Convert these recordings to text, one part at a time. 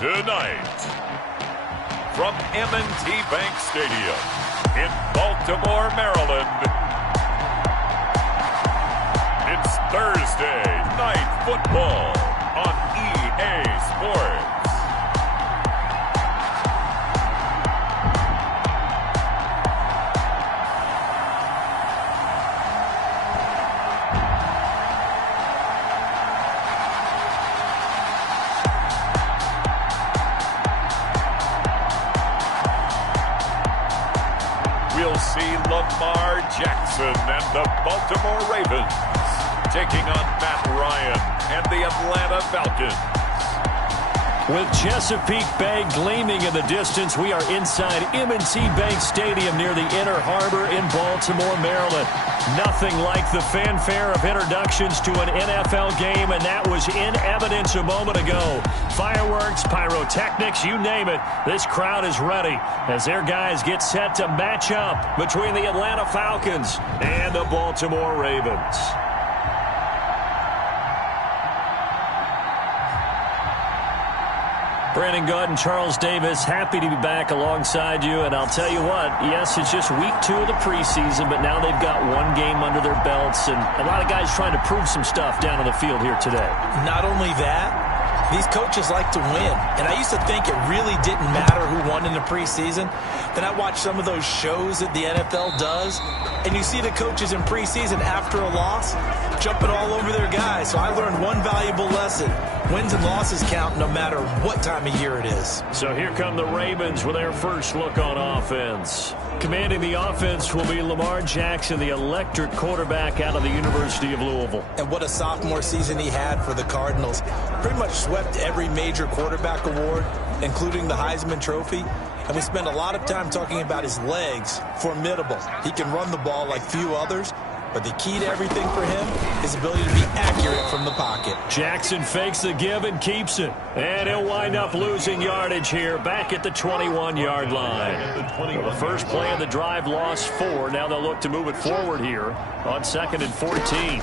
Tonight, from M&T Bank Stadium in Baltimore, Maryland, it's Thursday Night Football on EA Sports. We'll see Lamar Jackson and the Baltimore Ravens taking on Matt Ryan and the Atlanta Falcons. With Chesapeake Bay gleaming in the distance, we are inside M&T Bank Stadium near the Inner Harbor in Baltimore, Maryland. Nothing like the fanfare of introductions to an NFL game, and that was in evidence a moment ago. Fireworks, pyrotechnics, you name it. This crowd is ready as their guys get set to match up between the Atlanta Falcons and the Baltimore Ravens. Brandon Gaud and Charles Davis, happy to be back alongside you. And I'll tell you what, yes, it's just week 2 of the preseason, but now they've got one game under their belts. And a lot of guys trying to prove some stuff down on the field here today. Not only that, these coaches like to win. And I used to think it really didn't matter who won in the preseason. Then I watched some of those shows that the NFL does, and you see the coaches in preseason after a loss jumping all over their guys. So I learned one valuable lesson. Wins and losses count no matter what time of year it is. So here come the Ravens with their first look on offense. Commanding the offense will be Lamar Jackson, the electric quarterback out of the University of Louisville. And what a sophomore season he had for the Cardinals. Pretty much swept every major quarterback award, including the Heisman Trophy. And we spend a lot of time talking about his legs. Formidable. He can run the ball like few others. But the key to everything for him is ability to be accurate from the pocket. Jackson fakes the give and keeps it. And he'll wind up losing yardage here back at the 21-yard line. Well, the first play of the drive lost 4. Now they'll look to move it forward here on 2nd and 14.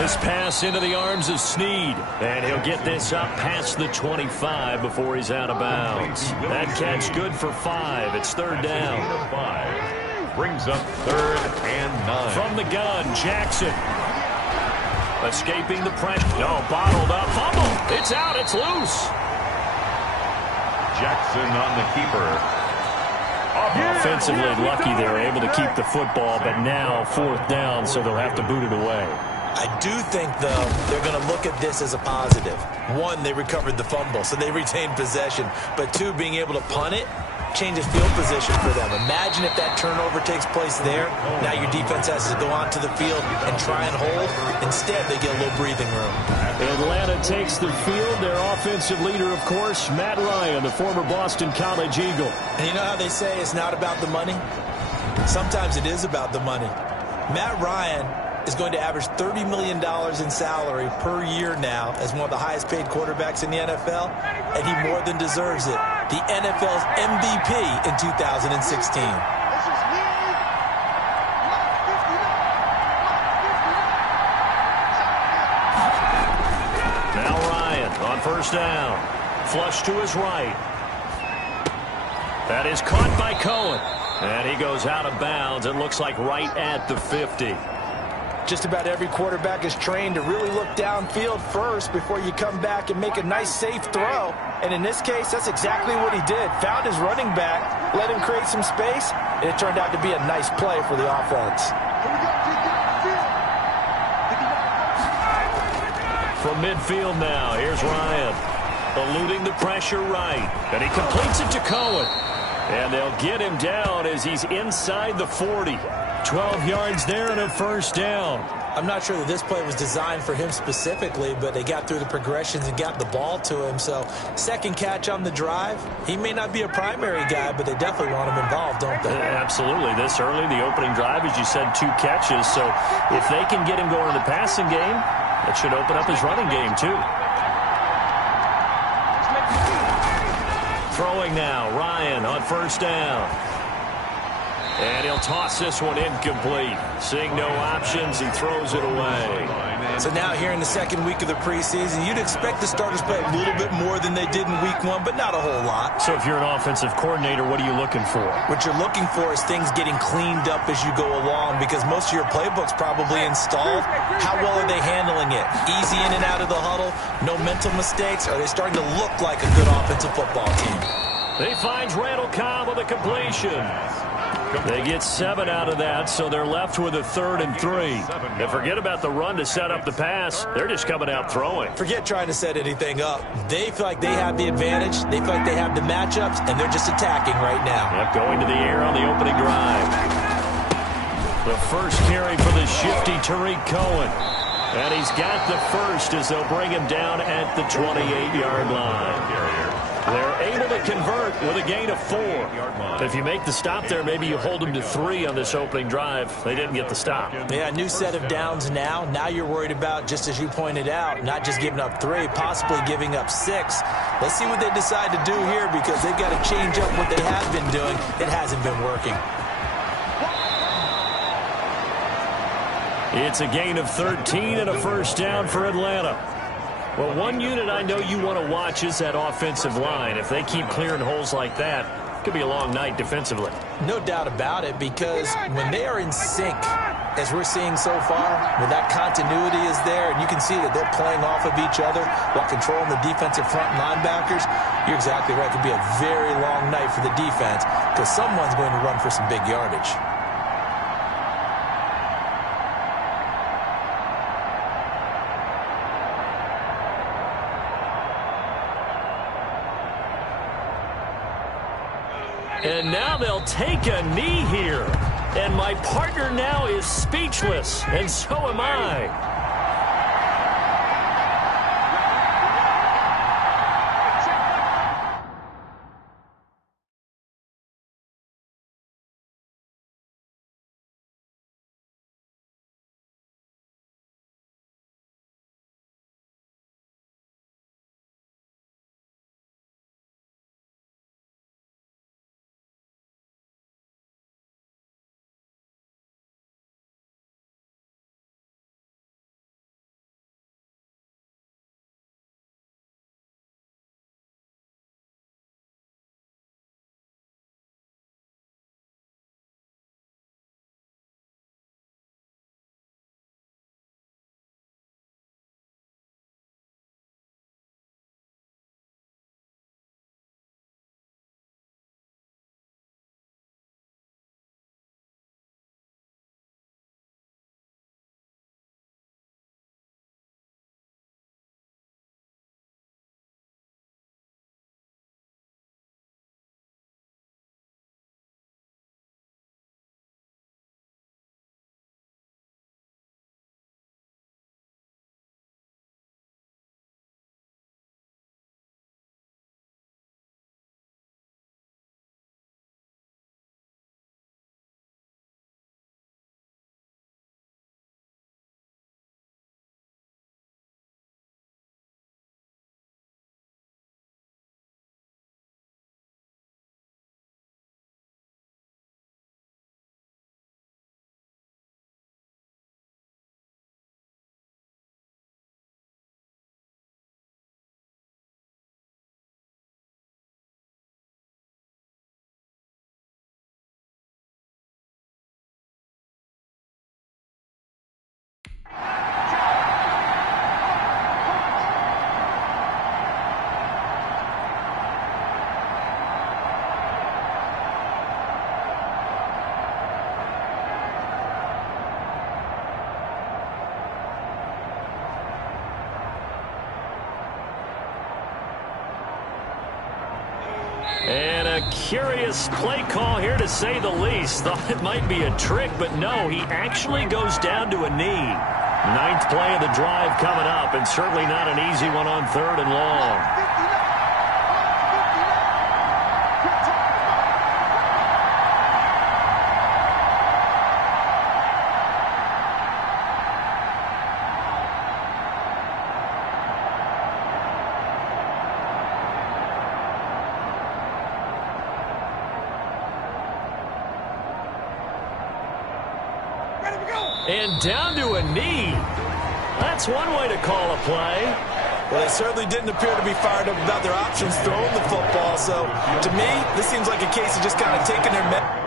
This pass into the arms of Snead. And he'll get this up past the 25 before he's out of bounds. That catch good for 5. It's 3rd down. Brings up 3rd and 9. From the gun, Jackson. Escaping the pressure. No, bottled up. Fumble. It's out. It's loose. Jackson on the keeper. Offensively lucky they were able to keep the football, but now 4th down, so they'll have to boot it away. I do think, though, they're going to look at this as a positive. 1, they recovered the fumble, so they retained possession. But 2, being able to punt it changes field position for them. Imagine if that turnover takes place there. Now your defense has to go onto the field and try and hold. Instead, they get a little breathing room. Atlanta takes the field. Their offensive leader, of course, Matt Ryan, the former Boston College Eagle. And you know how they say it's not about the money? Sometimes it is about the money. Matt Ryan is going to average $30 million in salary per year now as one of the highest paid quarterbacks in the NFL, and he more than deserves it. The NFL's MVP in 2016. Now Ryan on 1st down. Flush to his right. That is caught by Cohen. And he goes out of bounds. It looks like right at the 50. Just about every quarterback is trained to really look downfield first before you come back and make a nice, safe throw. And in this case, that's exactly what he did. Found his running back, let him create some space, and it turned out to be a nice play for the offense. From midfield now, here's Ryan. Eluding the pressure right. And he completes it to Cohen. And they'll get him down as he's inside the 40. 12 yards there and a 1st down. I'm not sure that this play was designed for him specifically, but they got through the progressions and got the ball to him. So, 2nd catch on the drive. He may not be a primary guy, but they definitely want him involved, don't they? Absolutely. This early, the opening drive, as you said, 2 catches. So, if they can get him going in the passing game, that should open up his running game, too. Throwing now, Ryan on 1st down. And he'll toss this one incomplete. Seeing no options, he throws it away. So now here in the second week of the preseason, you'd expect the starters to play a little bit more than they did in week one, but not a whole lot. So if you're an offensive coordinator, what are you looking for? What you're looking for is things getting cleaned up as you go along, because most of your playbook's probably installed. How well are they handling it? Easy in and out of the huddle? No mental mistakes? Are they starting to look like a good offensive football team? He finds Randall Cobb with a completion. They get 7 out of that, so they're left with a 3rd and 3. And forget about the run to set up the pass. They're just coming out throwing. Forget trying to set anything up. They feel like they have the advantage. They feel like they have the matchups, and they're just attacking right now. Yep, going to the air on the opening drive. The first carry for the shifty Tariq Cohen. And he's got the first as they'll bring him down at the 28-yard line. They're able to convert with a gain of 4. If you make the stop there, maybe you hold them to 3 on this opening drive. They didn't get the stop. Yeah, new set of downs now. Now you're worried about, just as you pointed out, not just giving up 3, possibly giving up 6. Let's see what they decide to do here, because they've got to change up what they have been doing. It hasn't been working. It's a gain of 13 and a first down for Atlanta. Well, one unit I know you want to watch is that offensive line. If they keep clearing holes like that, it could be a long night defensively. No doubt about it, because when they are in sync, as we're seeing so far, when that continuity is there, and you can see that they're playing off of each other while controlling the defensive front linebackers, you're exactly right. It could be a very long night for the defense, because someone's going to run for some big yardage. And now they'll take a knee here. And my partner now is speechless, and so am I. And a curious play call here, to say the least. Thought it might be a trick, but no, he actually goes down to a knee. 9th play of the drive coming up, and certainly not an easy one on 3rd and long. And down to a knee. That That's one way to call a play. Well, they certainly didn't appear to be fired up about their options throwing the football. So, to me, this seems like a case of just kind of taking their medicine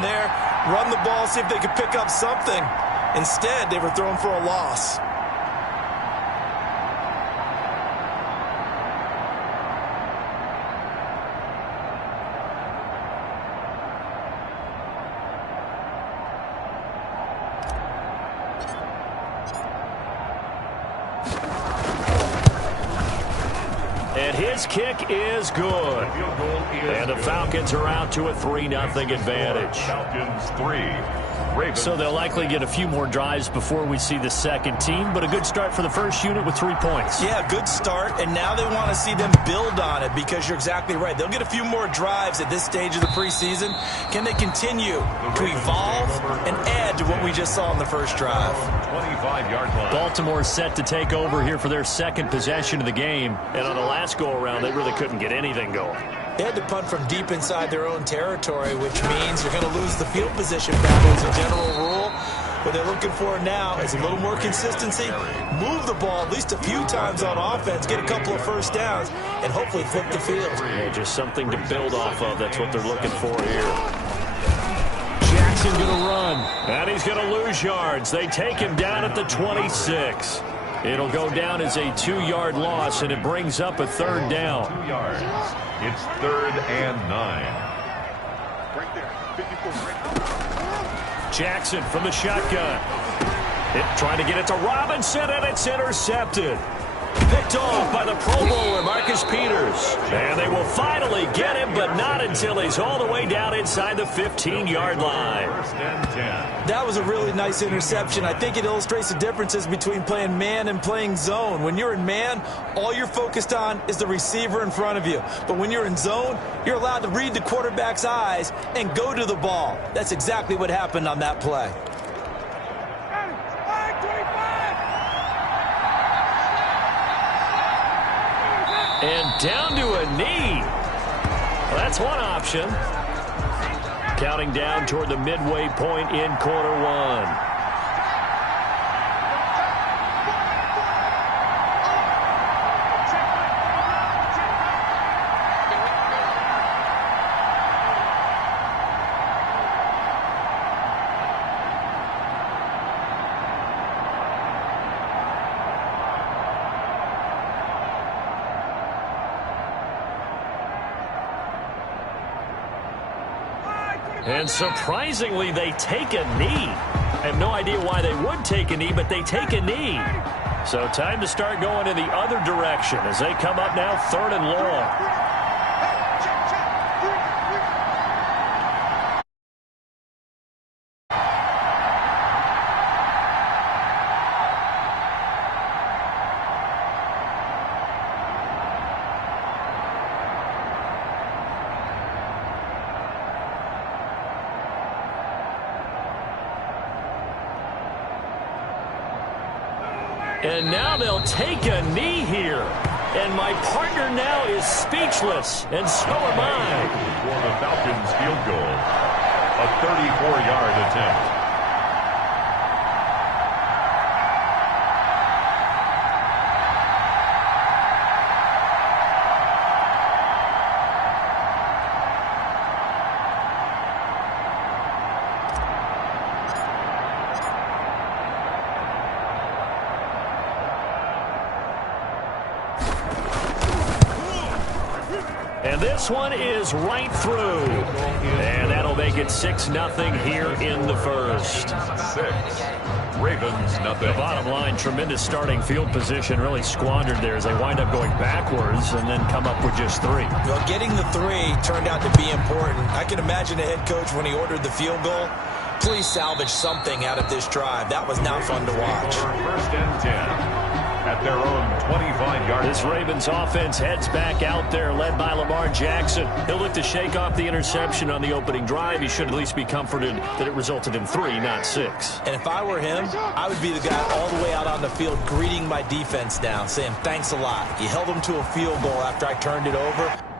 there, run the ball, see if they could pick up something. Instead, they were thrown for a loss. And his kick is good. And the Falcons are out to a 3-0 advantage. Falcons 3. Ravens. So they'll likely get a few more drives before we see the second team, but a good start for the first unit with 3 points. Yeah, good start, and now they want to see them build on it because you're exactly right. They'll get a few more drives at this stage of the preseason. Can they continue to evolve and add to what we just saw in the first drive? 25-yard line. Baltimore set to take over here for their second possession of the game, and on the last go-around, they really couldn't get anything going. They had to punt from deep inside their own territory, which means you're going to lose the field position battle as a general rule. What they're looking for now is a little more consistency, move the ball at least a few times on offense, get a couple of first downs, and hopefully flip the field. Yeah, just something to build off of. That's what they're looking for here. Jackson going to run, and he's going to lose yards. They take him down at the 26. It'll go down as a 2-yard loss, and it brings up a third down. 2 yards. It's 3rd and 9. Right there. 54. Jackson from the shotgun. Trying to get it to Robinson, and it's intercepted. Picked off by the Pro Bowler, Marcus Peters. And they will finally get him, but not until he's all the way down inside the 15-yard line. 1st and 10. That was a really nice interception. I think it illustrates the differences between playing man and playing zone. When you're in man, all you're focused on is the receiver in front of you. But when you're in zone, you're allowed to read the quarterback's eyes and go to the ball. That's exactly what happened on that play. And down to a knee. Well, that's one option. Counting down toward the midway point in quarter one. And surprisingly, they take a knee. I have no idea why they would take a knee, but they take a knee. So time to start going in the other direction as they come up now 3rd and long. And now they'll take a knee here. And my partner now is speechless, and so am I. For the Falcons field goal, a 34-yard attempt. And this one is right through. And that'll make it 6-0 here in the first. 6. Ravens nothing. The bottom line, tremendous starting field position, really squandered there as they wind up going backwards and then come up with just 3. Well, getting the 3 turned out to be important. I can imagine the head coach when he ordered the field goal. Please salvage something out of this drive. That was not fun to watch. 1st and 10. at their own 25-yard line. This Ravens offense heads back out there, led by Lamar Jackson. He'll look to shake off the interception on the opening drive. He should at least be comforted that it resulted in 3, not 6. And if I were him, I would be the guy all the way out on the field greeting my defense now, saying, thanks a lot. You held them to a field goal after I turned it over.